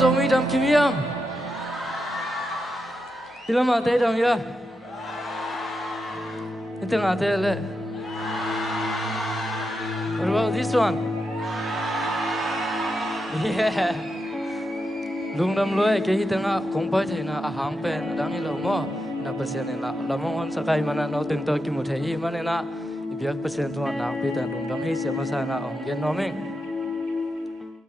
Zomi dam kimiam. Tila mate dam ya. Itu ngate le. What about this one? Yeah. Lungdam loe ke hitanga Khawmpi thina ahang pen dang ilo mo na pasien na lamong on sakai mana no teng to ki muthei mana na biak pasien to na pi ta lungdam hi se masana ong gen noming